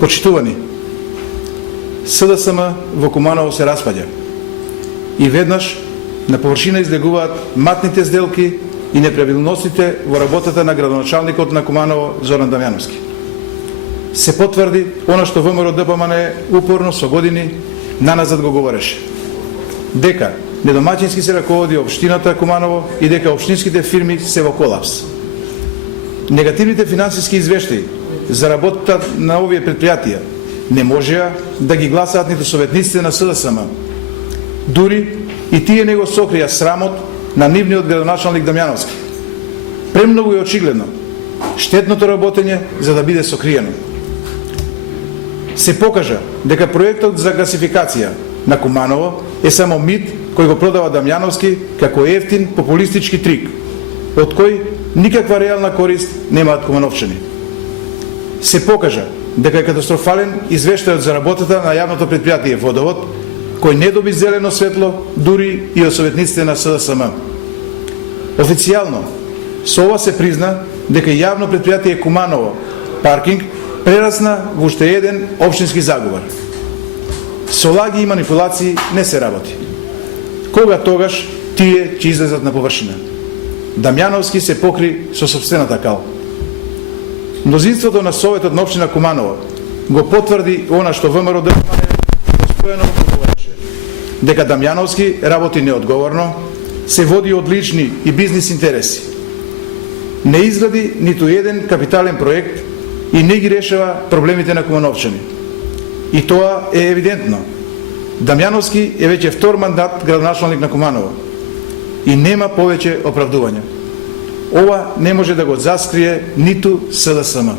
Почитувани, СДСМ во Куманово се распаѓа и веднаш на површина излегуваат матните сделки и неправилностите во работата на градоначалникот на Куманово Зоран Дамјановски. Се потврди она што ВМРО ДПМН упорно со години наназад го говореше. Дека недомаќински се раководи општината Куманово и дека општинските фирми се во колапс. Негативните финансиски извештаи за работата на овие предпријатија не можеа да ги гласаат ниту советниците на СДСМ. Дури и тие не го сокрија срамот на нивниот градоначалник Дамјановски. Премногу е очигледно штетното работење за да биде сокриено. Се покажа дека проектот за гасификација на Куманово е само мит кој го продава Дамјановски како ефтин популистички трик, од кој никаква реална корист немаат кумановчани. Се покажа дека е катастрофален извештајот за работата на јавното предпријатие Водовод, кој не доби зелено светло дури и од советниците на СДСМ. Официјално, со ова се призна дека јавно предпријатие Куманово паркинг прерасна во уште еден општински заговор. Со лаги и манипулации не се работи. Кога тогаш тие ќе излезат на површина? Дамјановски се покри со сопствената кал. Мнозинството на Советот на општина Куманово го потврди она што ВМРО ДПМН постојано говореше, дека Дамјановски работи неодговорно, се води од лични и бизнис интереси. Не изгради ниту еден капитален проект и не ги решава проблемите на кумановчани. И тоа е евидентно. Дамјановски е веќе втор мандат градоначалник на Куманово и нема повеќе оправдувања. Ова не може да го заскрие ниту СДСМ.